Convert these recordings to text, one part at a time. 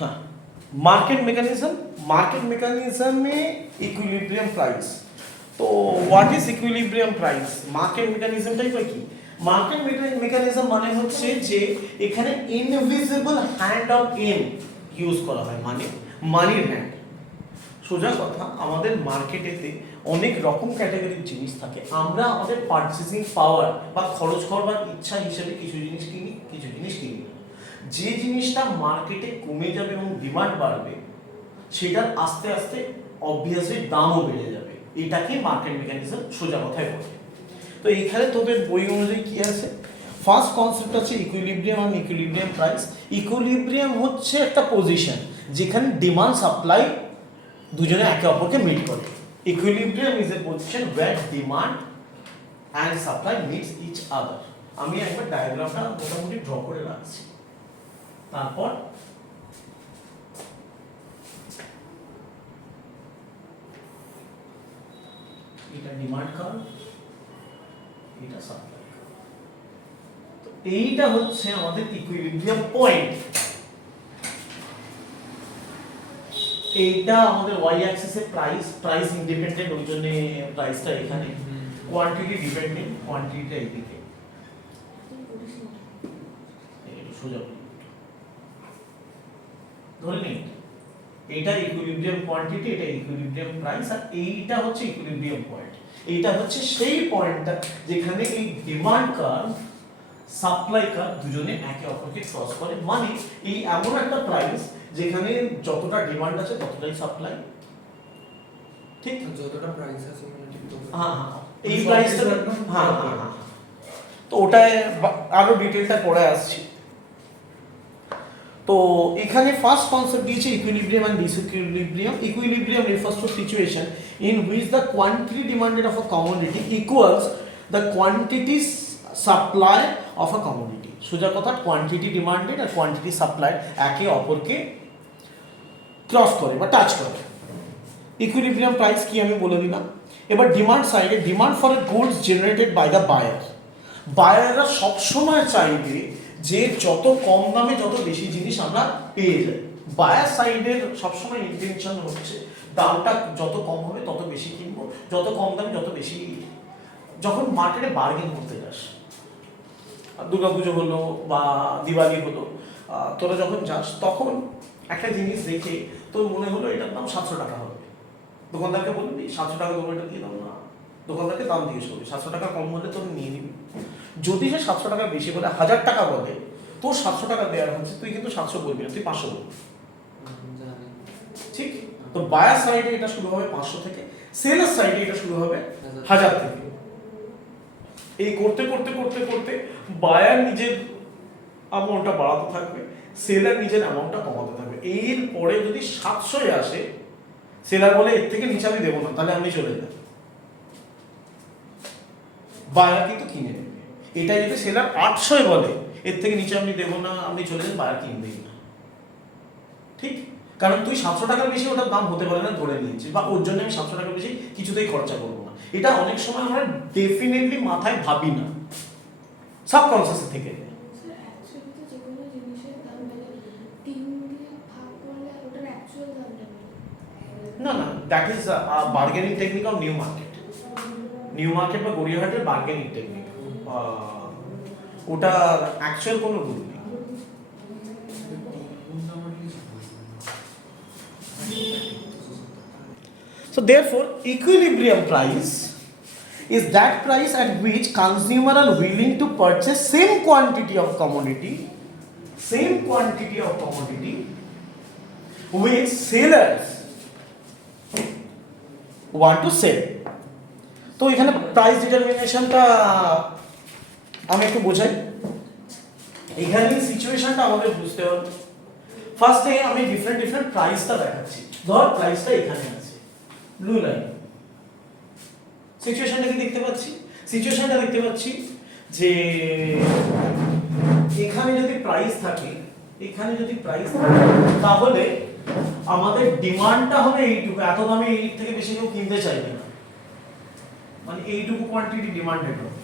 हाँ, market mechanism में equilibrium price. तो what is equilibrium price? Market মেকানিজমটাই কি? মার্কেট মেকানিজম মানে হচ্ছে যে এখানে ইনভিজিবল হ্যান্ড অফ এম ইউজ করা হয়, মানে মানির হ্যান্ড। সোজা কথা, আমাদের মার্কেটেতে অনেক রকম ক্যাটাগরির জিনিস থাকে। আমরা আমাদের পারচেজিং পাওয়ার বা খরচ করবার ইচ্ছা হিসেবে কিছু জিনিস কিনি, কিছু জিনিস কিনি না। যে জিনিসটা মার্কেটে কমে যাবে এবং ডিমান্ড বাড়বে, সেটার আস্তে আস্তে অবভিয়াসলি দামও বেড়ে যাবে। এটাকে মার্কেট মেকানিজম সোজা কথায় বলে। তো এইখানে তোদের বই অনুযায়ী কি আছে? ফার্স্ট কনসেপ্ট আছে ইকুইলিব্রিয়াম আর ইকুইলিব্রিয়াম প্রাইস। ইকুইলিব্রিয়াম হচ্ছে একটা পজিশন যেখানে ডিমান্ড সাপ্লাই দুজনে একে অপরকে মিট করে। Equilibrium is a position where demand and supply meets each other. আমি একবার ডায়াগ্রামটা মোটামুটি ড্র করে রাখছি, তারপর এটা ডিমান্ড কার্ভ, এটা সাপ্লাই কার্ভ। তো এইটা হচ্ছে আমাদের ইকুইলিব্রিয়াম পয়েন্ট। এইটা আমাদের ওয়াই অ্যাক্সিসে প্রাইস ইন্ডিপেন্ডেন্ট, ওই জন্য প্রাইসটা এখানে, কোয়ান্টিটি ডিপেন্ডেন্ট, কোয়ান্টিটিটা এইদিকে। সোজা ধরে নিন এইটা ইকুইলিব্রিয়াম কোয়ান্টিটি, এটা ইকুইলিব্রিয়াম প্রাইস, আর এইটা হচ্ছে ইকুইলিব্রিয়াম পয়েন্ট। এইটা হচ্ছে সেই পয়েন্টটা যেখানে এই ডিমান্ড কার্ভ সাপ্লাই কার্ভ দুজনে একে অপরকে ক্রস করে। মানে এই এমন একটা প্রাইস যেখানে যতটা ডিমান্ড আছে ততটাই সাপ্লাই, ঠিক? যতটা প্রাইস আছে মানে ঠিক ততটা। হ্যাঁ হ্যাঁ, এই প্রাইসটা হ্যাঁ হ্যাঁ হ্যাঁ। তো ওটায় আরো ডিটেইলটা পড়ে আসছি। তো এখানে ফার্স্ট কনসেপ্ট দিয়েছে equilibrium and disequilibrium. Equilibrium refers to situation in which the quantity demanded of a commodity equals the quantity supply of a commodity. সোজা কথা, কোয়ান্টিটি ডিমান্ডেড আর কোয়ান্টিটি সাপ্লাই একে অপরকে ক্রস করে বা টাচ করে। ইকুইলিব্রিয়াম প্রাইস কি আমি বলে দিলাম। এবার ডিমান্ড সাইডে, demand for a goods generated by the buyer. বায়াররা সবসময় চাইবে যে যত কম দামে যত বেশি জিনিস আমরা পেয়ে যাই। বায়ার সাইডের সবসময় ইন্টেনশন হচ্ছে দামটা যত কম হবে তত বেশি কিনবো, যত কম দামে যত বেশি। যখন মার্কেটে বার্গেন করতে যাস, দুর্গাপুজো হলো বা দিওয়ালি হলো, তোরা যখন যাস তখন একটা জিনিস দেখে তোর মনে হলো এটার দাম 700 টাকা হবে, দোকানদারকে বলবি 700 টাকা দেবো, এটা দিয়ে দাও না, দোকানদারকে দাম জিজ্ঞেস করবি, 700 টাকা কম হলে তোর নিয়ে নিবি। যদি সে 700 টাকা বেশি বলে 1000 টাকা বলে, তোর 700 টাকা দেওয়ার হচ্ছে, তুই কিন্তু 700 বলবি না, তুই 500 বলবি, ঠিক? তো বায়ার সাইডে এটা শুরু হবে 500 থেকে, সেলার সাইডে এটা শুরু হবে 1000 থেকে। এই করতে করতে করতে করতে বায়ার নিজের অ্যামাউন্টটা বাড়াতে থাকবে, সেলার নিজের অ্যামাউন্টটা কমাতে থাকবে। এর পরে যদি 700 আসে, সেলার বলে এর থেকে নিচে আমি দেবো না, তাহলে আমি চলে যাব, বায়ার কিন্তু কিনে নেবে। এটা যদি সেলার 800 বলে এর থেকে নিচে আমি দেবো না, আপনি চলে যান, বায়ার কিনবেই না, ঠিক? কারণ তুই 700 টাকার বেশি ওটার দাম হতে পারে না ধরে নিয়েছি, বা ওর জন্য আমি 700 টাকার বেশি কিছুতেই খরচা করবো না। এটা অনেক সময় আমরা ডেফিনেটলি মাথায় ভাবি না, সাবকনসিয়াস থেকে। না না, that is bargaining technique of new market. New market বা গড়িয়াহাটের বার্গেনিং টেকনিক, ওটা অ্যাকচুয়াল কোনো রুল নেই। So therefore, equilibrium price is that price at which consumer are willing to purchase same quantity of commodity which sellers want to sell. তো এখানে price ডিটারমিনেশনটা আমি একটু বোঝাই। এখানে সিচুয়েশনটা আমাদের বুঝতে হবে। ফার্স্টে আমি ডিফারেন্ট প্রাইসটা দেখাচ্ছি। ধর প্রাইসটা এখানে আছে, ব্লু লাইন। সিচুয়েশনটা কি দেখতে পাচ্ছি? সিচুয়েশনটা দেখতে পাচ্ছি যে এখানে যদি প্রাইস থাকে, তাহলে আমাদের ডিমান্ডটা হবে এইটুকু, এত দামে এর থেকে বেশি কেউ কিনতে চাইবে না, মানে এইটুকু কোয়ান্টিটি ডিমান্ডেড হবে।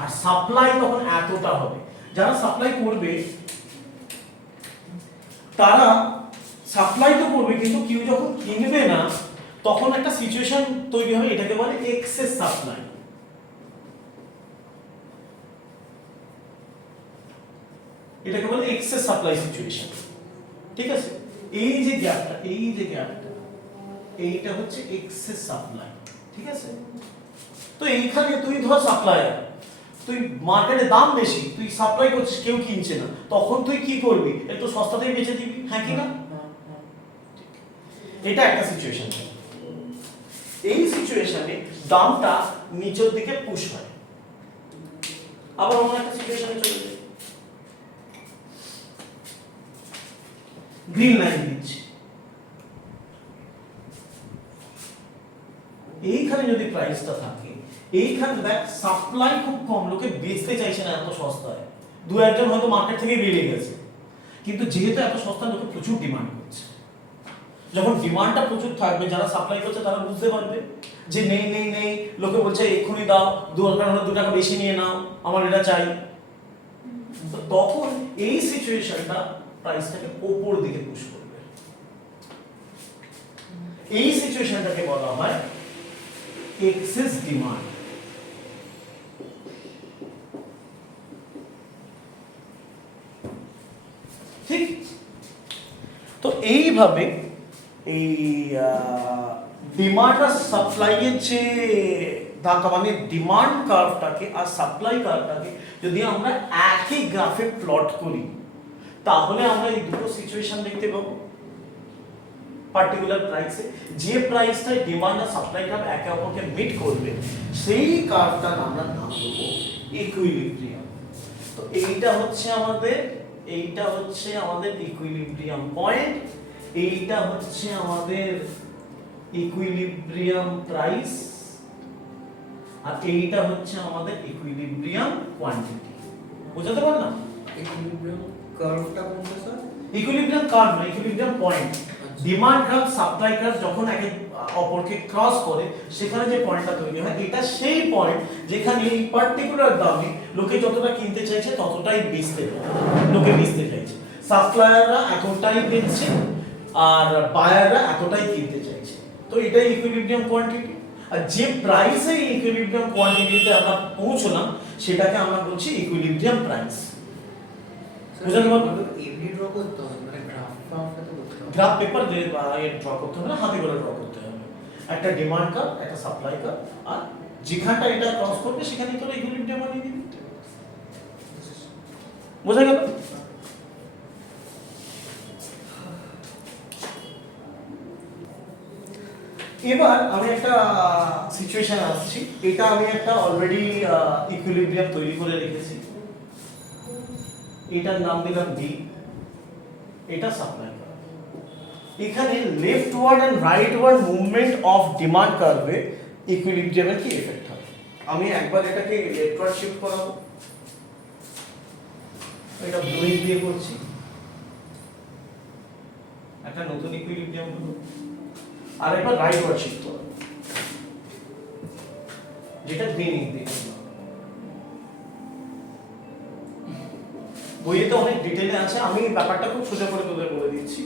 আর সাপ্লাই তখন এতটা হবে। যারা সাপ্লাই করবে তারা সাপ্লাই তো করবে কিন্তু কেউ যখন কিনবে না তখন একটা সিচুয়েশন তৈরি হবে, এটাকে বলে এক্সেস সাপ্লাই। এটাকে বলে এক্সেস সাপ্লাই সিচুয়েশন। ঠিক আছে, এই যে গ্যাপটা এইটা হচ্ছে এক্সেস সাপ্লাই। ঠিক আছে, তো এইখানে তুই ধর সাপ্লায়ার, তুই মার্কেটে দাম বেশি, তুই সাপ্লাই করছিস, কেউ কিনছে না, তখন তুই কি করবি? একটু সস্তাতেই বেচে দিবি, হ্যাঁ কি না? এটা একটা সিচুয়েশন। এই সিচুয়েশনে দামটা নিচের দিকে পুশ হয়। আবার অন্য একটা সিচুয়েশনে চলে যায়, গ্রিন লাইন দিচ্ছি, এইখানে যদি প্রাইসটা থাকে, এইখানে দেখ সাপ্লাই খুব কম, লোকে বেচতে চাইছে না এত সস্তায়, দু একজন হয়তো মার্কেট থেকে বেরিয়ে গেছে, কিন্তু যেহেতু এত সস্তা লোকে প্রচুর ডিমান্ড করছে। যখন ডিমান্ডটা প্রচুর থাকবে, যারা সাপ্লাই করছে তারা বুঝতে পারবে যে নেই নেই নেই, লোকে বলছে এক্ষুনি দাও, দরকার হলে 2 টাকা বেশি নিয়ে নাও, আমার এটা চাই। তো তখন এই সিচুয়েশনটা প্রাইসটাকে উপর দিকে পুশ করবে। এই সিচুয়েশনটাকে বলা হয় এক্সেস ডিমান্ড। ঠিক, তো এইভাবে এই ডিমান্ড আর সাপ্লাইয়ের যে ধাক্কা, মানে ডিমান্ড কার্ভটাকে আর সাপ্লাই কার্ভটাকে যদি আমরা একই গ্রাফে প্লট করি, তাহলে আমরা এই দুটো সিচুয়েশন দেখতে পাবো। পার্টিকুলার প্রাইসে যে প্রাইসটায় ডিমান্ড আর সাপ্লাই কার্ভ একে অপরকে মিট করবে, সেই কার্ভটার আমরা নাম দেবো ইকুইলিব্রিয়াম। তো এইটা হচ্ছে আমাদের ইকুইলিব্রিয়াম পয়েন্ট, এইটা হচ্ছে আমাদের ইকুইলিব্রিয়াম প্রাইস, আর এইটা হচ্ছে আমাদের ইকুইলিব্রিয়াম কোয়ান্টিটি। বুঝতে পারলাম? ইকুইলিব্রিয়াম কার্ভটা কোনটা স্যার? ইকুইলিব্রিয়াম কার্ভ না, equilibrium point. Demand curve supply curve যখন একে অপরকে ক্রস করে, সেখানে যে পয়েন্টটা তৈরি হয়, এটা সেই পয়েন্ট যেখানে এই পার্টিকুলার দামে লোকে যতটা কিনতে চাইছে ততটাই লোকে বেচতে চাইছে। সাপ্লায়াররা এতটাই বেচছে আর বায়াররা এতটাই কিনতে চাইছে। তো এটাই ইকুইলিব্রিয়াম কোয়ান্টিটি। আর যে প্রাইসে ইকুইলিব্রিয়াম কোয়ান্টিটিতে আমরা পৌঁছলাম, সেটাকে আমরা বলছি ইকুইলিব্রিয়াম প্রাইস। বুঝতে পারলো? এমনি ড্র করতে হবে, মানে গ্রাফটা তো করতে হবে। গ্রাফ পেপার দিয়ে বা ড্র করতে হবে না, হাতে করে ড্র করতে হবে। একটা ডিমান্ড কার্ভ, একটা সাপ্লাই কার্ভ, আর যেখানটা এটা ক্রস করবে সেখানে তোর ইকুইলিব্রিয়াম বানিয়ে দিবি। বোঝা গেল? এবার আমি একটা সিচুয়েশন আসছি, এটা আমি একটা অলরেডি ইকুইলিব্রিয়াম তৈরি করে রেখেছি, এটার নাম দিলাম ডি, এটা সাপ্লাই কার্ভ। এখানে leftward and rightward movement of demand কার্ভে ইকুইলিব্রিয়ামের কি এফেক্ট হবে। আমি একবার এটাকে লেফট ওয়ার্ড শিফট করাবো, এটা ব্লু দিয়ে করছি, একটা নতুন ইকুইলিব্রিয়াম হলো। আর একবার রাইট ওয়ার্ড শিফট করব, যেটা গ্রিন দিয়ে। বইয়েতে অনেক ডিটেইলে আছে, আমি ব্যাপারটা খুব সোজা করে তোদের বলে দিচ্ছি।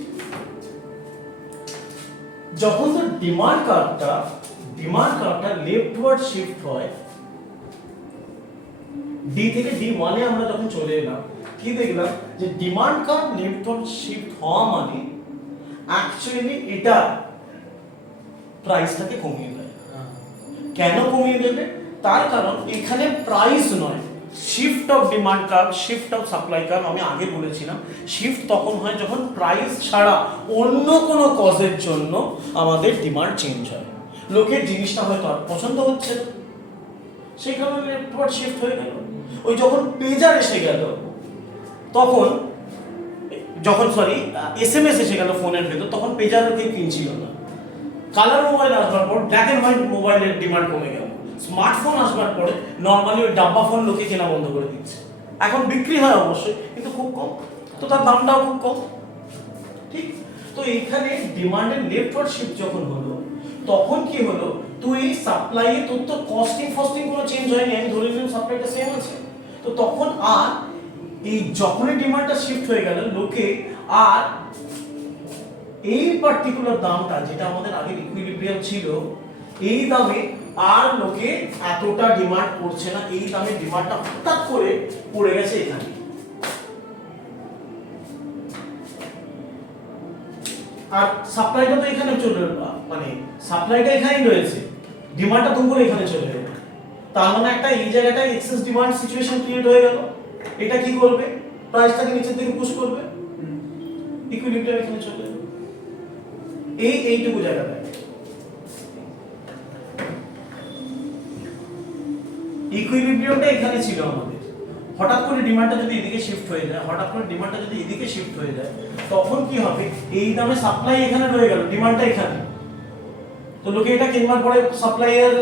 যখন তো ডিমান্ড কার্ভটা লেফটওয়ার্ড শিফট হয়, ডি থেকে D1 এ আমরা যখন চলে এলাম, কি দেখলাম যে ডিমান্ড কার্ভ লেফটওয়ার্ড শিফট হওয়া মানে অ্যাকচুয়ালি এটা প্রাইসটাকে কমিয়ে দেয়। কেন কমিয়ে দেবে? তার কারণ এখানে প্রাইস নয়, shift of demand curve, shift of supply curve. আমি আগে বলেছিলাম শিফট তখন হয় যখন প্রাইস ছাড়া অন্য কোনো কজের জন্য আমাদের ডিমান্ড চেঞ্জ হয়। লোকের জিনিসটা হয়তো আর পছন্দ হচ্ছে না, সেই কারণে লেফটওয়ার্ড শিফট হয়ে গেল। ওই যখন পেজার এসে গেল, SMS এসে গেল ফোনের ভেতর, তখন পেজারও কেউ কিনছিল না। কালার মোবাইল আসবার পর ব্ল্যাক এন্ড হোয়াইট মোবাইলের ডিমান্ড কমে গেল। স্মার্টফোন আসবার পরে নর্মালি ওই ডাব্বা ফোন লোকে কেনা বন্ধ করে দিচ্ছে। এখন বিক্রি হয় অবশ্যই, কিন্তু খুব কম, তো তার দামটাও খুব কম। ঠিক, তো এইখানে ডিমান্ডের লেফটওয়ার্ড শিফট যখন হলো, তখন কি হলো, তুই সাপ্লাইয়ে তোর তো কস্টিং কোনো চেঞ্জ হয়নি, আমি ধরে নিলাম সাপ্লাইটা সেম আছে। তো তখন আর এই যখনই ডিমান্ডটা শিফট হয়ে গেল, লোকে আর এই পার্টিকুলার দামটা যেটা আমাদের আগে ইকুইলিব্রিয়াম ছিল, এই দামে আর লোকে এতটা ডিমান্ড করছে না, এই দামে ডিমান্ডটা হঠাৎ করে পড়ে গেছে এখানে। আর সাপ্লাইটা তো এখানে চলে, মানে সাপ্লাইটা এখানেই রয়েছে, ডিমান্ডটা তুম করে এখানে চলে যাবে। তার মানে একটা এই জায়গাটায় এক্সেস ডিমান্ড সিচুয়েশন ক্রিয়েট হয়ে গেল। এটা কি করবে? প্রাইসটাকে নিচের দিকে পুশ করবে, ইকুইলিব্রিয়াম এখানে চলে যাবে। এইটুকু জায়গাটা ইকুইলিব্রিয়ামটা এখানে ছিল আমাদের। হঠাৎ করে ডিমান্ডটা যদি এদিকে শিফট হয়ে যায়, তখন কি হবে? এই দামে সাপ্লাই এখানে রয়ে গেল, ডিমান্ডটা এখানে, তো লোকে এটা কেনবার পরে সাপ্লাইয়ের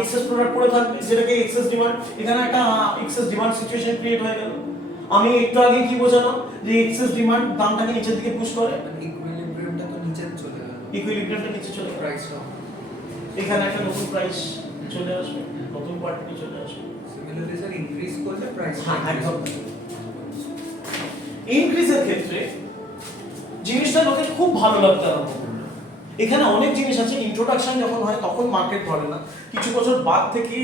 এক্সেস প্রোডাক্ট পড়ে থাকবে, যেটাকে এক্সেস ডিমান্ড, এখানে একটা এক্সেস ডিমান্ড সিচুয়েশন ক্রিয়েট হয়ে গেল। আমি একটু আগে কি বোঝালাম যে এক্সেস ডিমান্ড দামটাকে নিচের দিকে পুশ করে, ইকুইলিব্রিয়ামটা তো নিচে চলে গেল, ইকুইলিব্রিয়ামটা নিচে চলে গেল, প্রাইসটা এখানে একটা নতুন প্রাইস চলে আসবে, নতুন কোয়ান্টিটি চলে আসবে। সিমিলারলি স্যার ইনক্রিজ করলে প্রাইস একদম। ইনক্রিজের ক্ষেত্রে জিনিসটা লোকে খুব ভালো লাগতে আরম্ভ করলো। এখানে অনেক জিনিস আছে, ইন্ট্রোডাকশন যখন হয় তখন মার্কেট ধরে না, কিছু বছর বাদ থেকে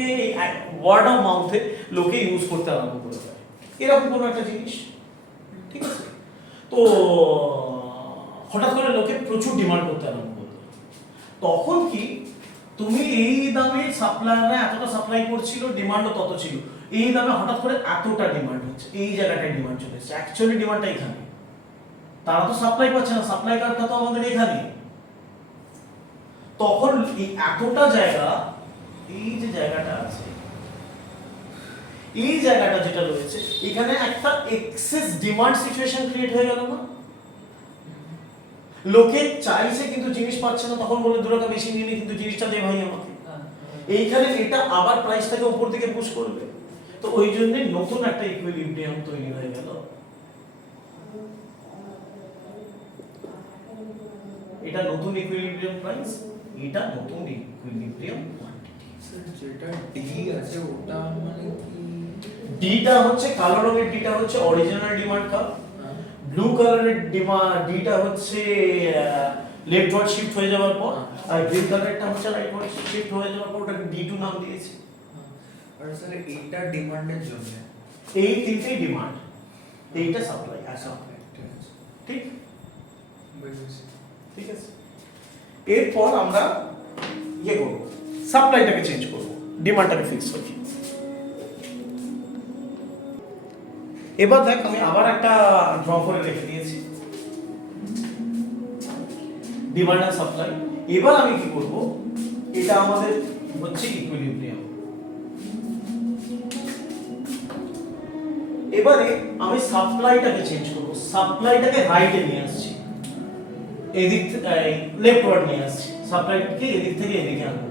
ওয়ার্ড অফ মাউথে লোকে ইউজ করতে আরম্ভ করে দেয় এরকম কোনো একটা জিনিস, ঠিক আছে? তো হঠাৎ করে লোকে প্রচুর ডিমান্ড করতে আরম্ভ করলো। তখন কি তুমি এই দামে সাপ্লায়াররা এতটা সাপ্লাই করছিল, ডিমান্ডও তত ছিল, এই দামে হঠাৎ করে এতটা ডিমান্ড হচ্ছে, এই জায়গাটায় ডিমান্ড চলে এসেছে, অ্যাকচুয়ালি ডিমান্ডটা এখানে, তারা তো সাপ্লাই পাচ্ছে না, সাপ্লাই কার্ডটা তো আমাদের এখানে। তখন এই এতটা জায়গা, এই যে জায়গাটা আছে, এই জায়গাটা যেটা রয়েছে এখানে একটা এক্সেস ডিমান্ড সিচুয়েশন ক্রিয়েট হয়ে গেল না? লোকে চাইছে কিন্তু জিনিস পাচ্ছে না, তখন বলে 2 টাকা বেশি নিয়ে নি, কিন্তু জিনিসটা দে ভাই আমাকে। এইখানে এটা আবার প্রাইসটাকে উপর দিকে পুশ করবে, তো ওই জন্য নতুন একটা ইকুইলিব্রিয়াম তৈরি হয়ে গেল। এটা নতুন ইকুইলিব্রিয়াম প্রাইস, এটা নতুন ইকুইলিব্রিয়াম কোয়ান্টিটি। স্যার যেটা ডি আছে ওটা মানে কি? ডিটা হচ্ছে কালো রঙের, ডিটা হচ্ছে অরিজিনাল ডিমান্ড কার্ভ, ব্লু কালারের ডিটা হচ্ছে লেফট ওয়ার্ড শিফট হয়ে যাওয়ার পর, আর গ্রিন কালারটা হচ্ছে রাইট ওয়ার্ড শিফট হয়ে যাওয়ার পর, ওটাকে ডি2 নাম দিয়েছি। আর স্যার এইটা ডিমান্ডের জন্য, এই তিনটেই ডিমান্ড, এইটা সাপ্লাই, ঠিক বুঝেছি। ঠিক আছে। এরপর আমরা ইয়ে করবো, সাপ্লাইটাকে চেঞ্জ করবো, ডিমান্ডটাকে ফিক্স করি। এবার দেখ আমি আবার একটা ড্র করে রেখে দিয়েছি, ডিমান্ড আর সাপ্লাই। এবার আমি কি করব, এটা আমাদের হচ্ছে ইকুইলিব্রিয়াম। এবারে আমি সাপ্লাইটাকে চেঞ্জ করব, সাপ্লাইটাকে রাইটে নিয়ে আসছি, এদিক থেকে লেফট ওয়ার্ড নিয়ে আসছি, সাপ্লাইটাকে এদিক থেকে এদিকে আনবো।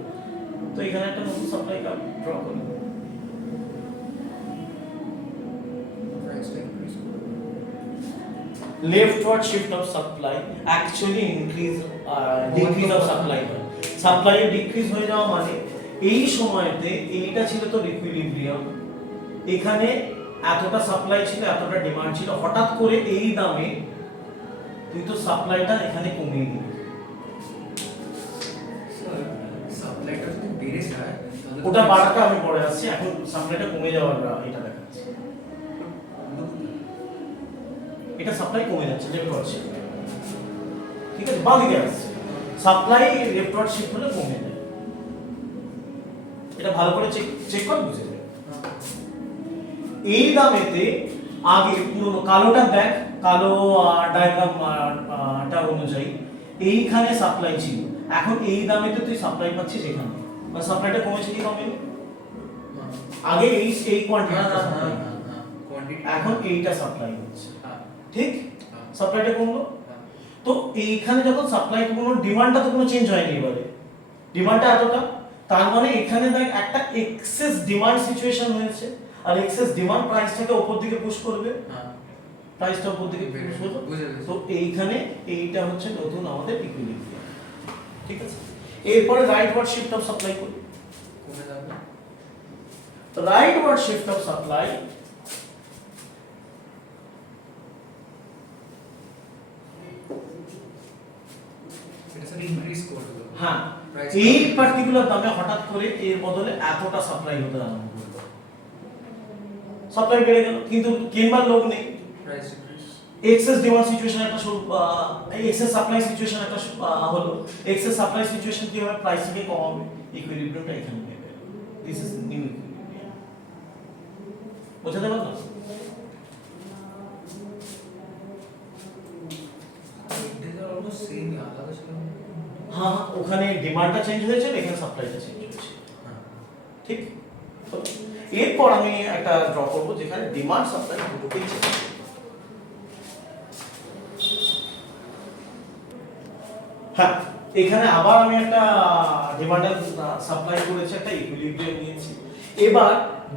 তো এখানে একটা নতুন সাপ্লাই কার্ভ ড্র করি, leftward shift of supply actually increase decrease of supply হয়। সাপ্লাই এর ডিক্রিজ হয়ে যাওয়া মানে এই সময়তে এইটা ছিল তো ইকুইলিব্রিয়াম, এখানে এতটা সাপ্লাই ছিল, এতটা ডিমান্ড ছিল, হঠাৎ করে এই দামে তুই তো সাপ্লাইটা এখানে কমিয়ে দিবি। স্যার সাপ্লাইটা যদি বেড়ে যায় ওটা বাড়াটা আমি পরে আসছি, এখন সাপ্লাইটা কমে যাওয়ার এটা দেখাচ্ছি। এটা সাপ্লাই কমে যাচ্ছে, লেফট ওয়ার্ড শিফট, ঠিক আছে, বাঁ দিকে আসছে, সাপ্লাই লেফট ওয়ার্ড শিফট হলে কমে যায়। এটা ভালো করে চেক কর, বুঝে যাবে। এই দামেতে আগে পুরনো কালোটা দেখ, কালো ডায়াগ্রামটা অনুযায়ী এইখানে সাপ্লাই ছিল, এখন এই দামেতে তুই সাপ্লাই পাচ্ছিস এখানে, মানে সাপ্লাইটা কমেছে কি কমেনি? আগে এই কোয়ান্টিটিটা সাপ্লাই, এখন এইটা সাপ্লাই হচ্ছে, ঠিক? সাপ্লাইটা কমলো, তো এইখানে যখন সাপ্লাই কমলো, ডিমান্ডটা তো কোনো চেঞ্জ হয়নি। এবারে ডিমান্ডটা এতটা, তার মানে এখানে দেখ একটা এক্সেস ডিমান্ড সিচুয়েশন হয়েছে, আর এক্সেস ডিমান্ড প্রাইসটাকে উপর দিকে পুশ করবে, প্রাইসটা উপর দিকে পুশ করবে, তো এইখানে এইটা হচ্ছে নতুন আমাদের ইকুইলিব্রিয়াম, ঠিক আছে। এরপরে rightward shift of supply করি, কমে যাবে। Rightward shift of supply sir increase করলো হ্যাঁ Price এই কমালো। পার্টিকুলার দামে হঠাৎ করে এর বদলে এতটা সাপ্লাই হতে আরম্ভ করলো, সাপ্লাই বেড়ে গেল কিন্তু কেনবার লোক নেই, price decrease excess demand situation একটা এক্সেস সাপ্লাই সিচুয়েশন একটা হলো, এক্সেস সাপ্লাই সিচুয়েশন কি হবে, প্রাইসকে কমাবে, ইকুইলিব্রিয়ামটা এখানে নেবে, দিস ইজ নিউ ইকুইলিব্রিয়াম। বোঝাতে পারলাম? ইট ইজ অলমোস্ট সেম আলাদা ছিল হ্যাঁ ওখানে ডিমান্ডটা চেঞ্জ হয়েছে, এখানে সাপ্লাইটা চেঞ্জ হয়েছে, হ্যাঁ ঠিক? তো এরপর আমি একটা ড্র করব যেখানে ডিমান্ড সাপ্লাই দুটোকেই চেঞ্জ করবে। হ্যাঁ এখানে আবার আমি একটা ডিমান্ড আর সাপ্লাই করেছি, একটা ইকুইলিব্রিয়াম নিয়েছি। এবার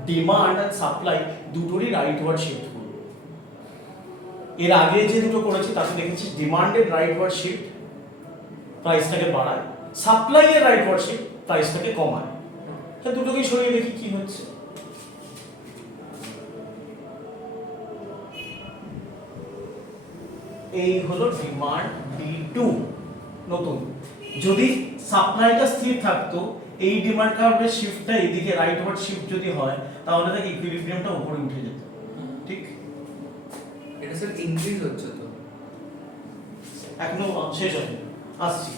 ডিমান্ড আর সাপ্লাই দুটোরই রাইট ওয়ার্ড শিফট করব। এর আগে যে দুটো করেছি তাতে দেখেছি ডিমান্ডের রাইট ওয়ার্ড শিফট প্রাইসটাকে বাড়ায়, সাপ্লাই এর রাইট ওয়ার্ড শিফট প্রাইসটাকে কমায়। তাহলে দুটোকেই সরিয়ে দেখি কি হচ্ছে। এই হলো ডিমান্ড D2 নতুন। যদি সাপ্লাইটা স্থির থাকতো, এই ডিমান্ড কার্ভের শিফটটা এদিকে রাইট ওয়ার্ড শিফট যদি হয় তাহলে তাকে ইকুইলিব্রিয়ামটা উপরে উঠে যেত, ঠিক? এটা স্যার ইনক্রিজ হচ্ছে তো এখনো শেষ হয়নি, আসছি।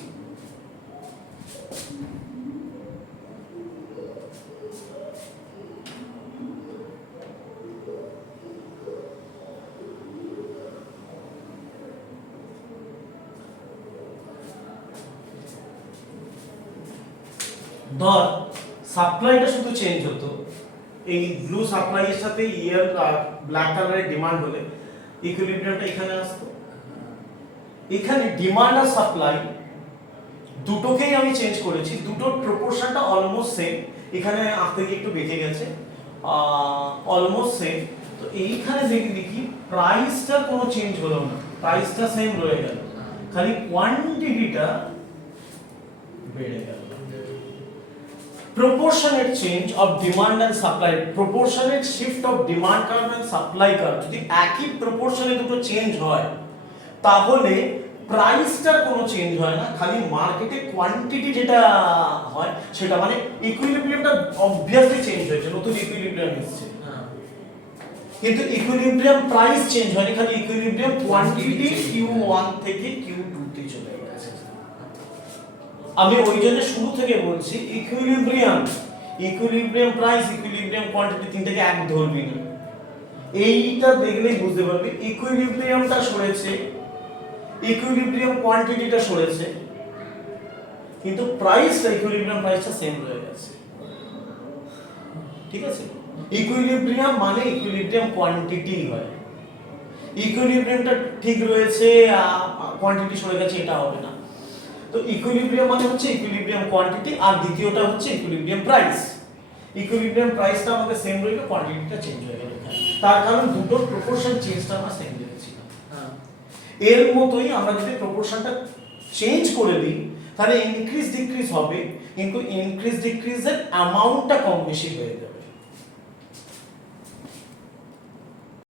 ধর সাপ্লাইটা শুধু চেঞ্জ হতো, এই ব্লু সাপ্লাইয়ের সাথে ইয়ার ব্ল্যাক কালারের ডিমান্ড হলে ইকুইলিব্রিয়ামটা এখানে আসতো। এখানে ডিমান্ড আর সাপ্লাই দুটোকেই আমি চেঞ্জ করেছি, দুটোর প্রপোর্শনটা অলমোস্ট সেম। এখানে আঁকতে গিয়ে একটু বেঁকে গেছে, অলমোস্ট সেম। তো এইখানে দেখি প্রাইসটার কোনো চেঞ্জ হলো না, প্রাইসটা সেম রয়ে গেল, খালি কোয়ান্টিটিটা বেড়ে গেল। Proportionate change of demand and supply, proportionate shift of demand curve and supply curve যদি একই প্রপোর্শনে দুটো চেঞ্জ হয় তাহলে প্রাইসটার কোনো চেঞ্জ হয় না, খালি মার্কেটে কোয়ান্টিটি যেটা হয় সেটা, মানে ইকুইলিব্রিয়ামটা অবভিয়াসলি চেঞ্জ হয়েছে, নতুন ইকুইলিব্রিয়াম এসেছে, হ্যাঁ কিন্তু ইকুইলিব্রিয়াম প্রাইস চেঞ্জ হয়নি, খালি ইকুইলিব্রিয়াম কোয়ান্টিটি Q1 থেকে Q2 তে চলে গেছে। আমি ওই জন্য শুরু থেকে বলছি ইকুইলিব্রিয়াম প্রাইস ইকুইলিব্রিয়াম কোয়ান্টিটি তিনটাকে এক ধরবি না, এইটা দেখলেই বুঝতে পারবি ইকুইলিব্রিয়ামটা সরেছে, ইকুইলিব্রিয়াম কোয়ান্টিটিটা সরেছে, কিন্তু ইকুইলিব্রিয়াম প্রাইসটা সেম রয়ে গেছে, ঠিক আছে? ইকুইলিব্রিয়াম মানে ইকুইলিব্রিয়াম কোয়ান্টিটি হয়, ইকুইলিব্রিয়ামটা ঠিক রয়েছে কোয়ান্টিটি সরে গেছে এটা হবে না। তো ইকুইলিব্রিয়াম মানে হচ্ছে ইকুইলিব্রিয়াম কোয়ান্টিটি, আর দ্বিতীয়টা হচ্ছে ইকুইলিব্রিয়াম প্রাইস। ইকুইলিব্রিয়াম প্রাইসটা আমাদের সেম রইলো, কোয়ান্টিটিটা চেঞ্জ হয়ে গেল এখানে, তার কারণ দুটোর প্রপোর্শন চেঞ্জটা আমরা সেম রেখেছিলাম। হ্যাঁ এর মতোই আমরা যদি প্রপোর্শনটা চেঞ্জ করে দিই তাহলে ইনক্রিজ ডিক্রিজ হবে, কিন্তু ইনক্রিজ ডিক্রিজের অ্যামাউন্টটা কম বেশি হয়ে যাবে।